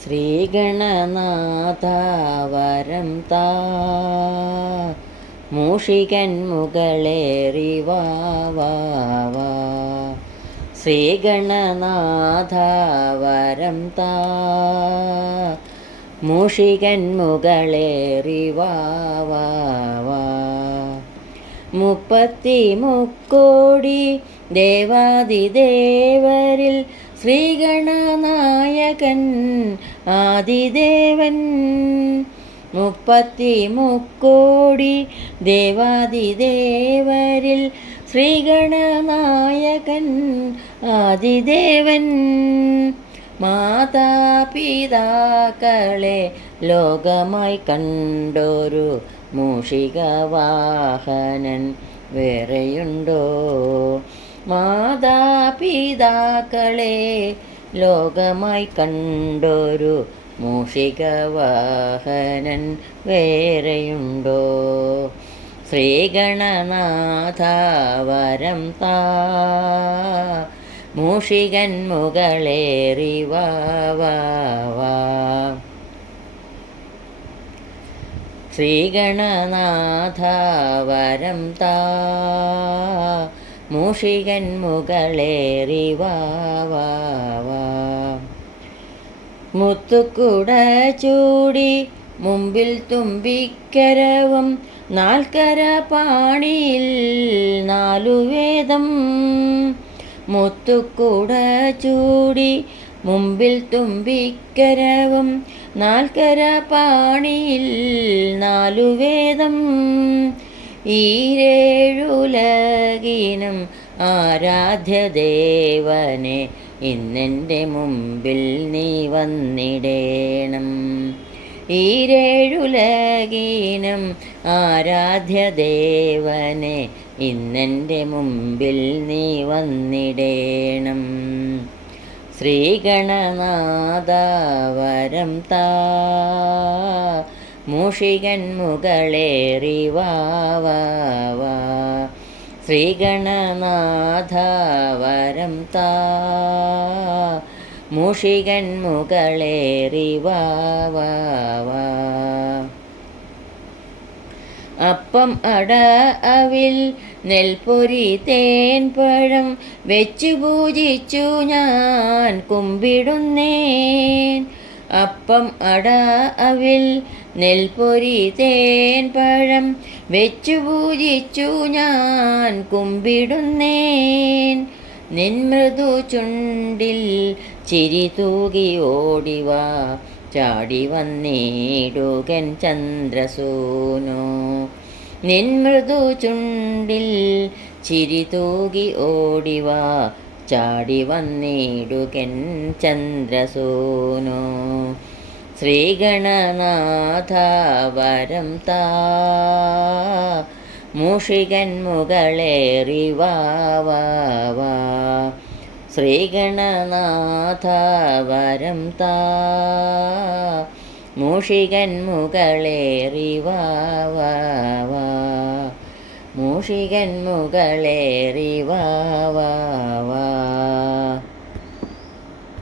ശ്രീഗണനാഥ വരം താ മൂഷികൻ മുകളേറി വാ വാ വാ. ശ്രീഗണനാഥ വരം താ മൂഷികൻ മുകളേറി വാ വാ വാ. 33 ദേവാദിദേവരിൽ ശ്രീഗണനായകൻ ആദിദേവൻ. 33 ദേവാദിദേവരിൽ ശ്രീഗണനായകൻ ആദിദേവൻ. മാതാപിതാക്കളെ ലോകമായി കണ്ടൊരു മൂഷികവാഹനൻ വേറെയുണ്ടോ? മാതാപിതാക്കളെ ലോകമായി കണ്ടൊരു മൂഷികവാഹനൻ വേറെയുണ്ടോ? ശ്രീഗണനാഥ വരം താ മൂഷികൻ മുകളേറി വാ വാ വാ. ശ്രീഗണനാഥ വരം താ മൂഷികൻ മുകളേറി വാ വാ വാ. മുത്തുക്കുട ചൂടി മുമ്പിൽ തുമ്പിക്കരവും നാൽക്കര പാണിയിൽ 4 വേദം. മുത്തുക്കുട ചൂടി മുമ്പിൽ തുമ്പിക്കരവും നാൽക്കര പാണിയിൽ 4 വേദം. ഈരേഴുലകിനും ആരാധ്യദേവനെ ഇന്നെൻ്റെ മുമ്പിൽ നീ വന്നിടേണം. ഈരേഴുലകിനും ആരാധ്യദേവനെ ഇന്നെൻ്റെ മുമ്പിൽ നീ വന്നിടേണം. ശ്രീഗണനാഥ വരം താ മൂഷികൻ മുകളേറി വാ വാ വാ. ശ്രീഗണനാഥ വരം താ മൂഷികൻ മുകളേറി വാ വാ വാ. അപ്പം അട അവിൽ നെൽപ്പൊരി തേൻ പഴം വെച്ചു പൂജിച്ചു ഞാൻ കുമ്പിടുന്നേൻ. അപ്പം അട അവിൽ നെൽപ്പൊരി തേൻ പഴം വെച്ചു പൂജിച്ചു ഞാൻ കുമ്പിടുന്നേൻ. നിൻമൃദു ചുണ്ടിൽ ചിരി തൂകി ഓടിവാ ചാടി വന്നിടുകൻ ചന്ദ്രസൂനോ. നിൻമൃദു ചുണ്ടിൽ ചിരി തൂകി ഓടിവാ ചാടി വന്നിടുകൻ ചന്ദ്രസൂനോ. ശ്രീഗണനാഥ വരം താ മൂഷികൻ മുകളേറി വാ വാ വാ. ശ്രീഗണനാഥ വരം താ മൂഷികൻ മുകളേറി വാ വാ വാ. മൂഷികൻ മുകളേറി വാ വാ വാ.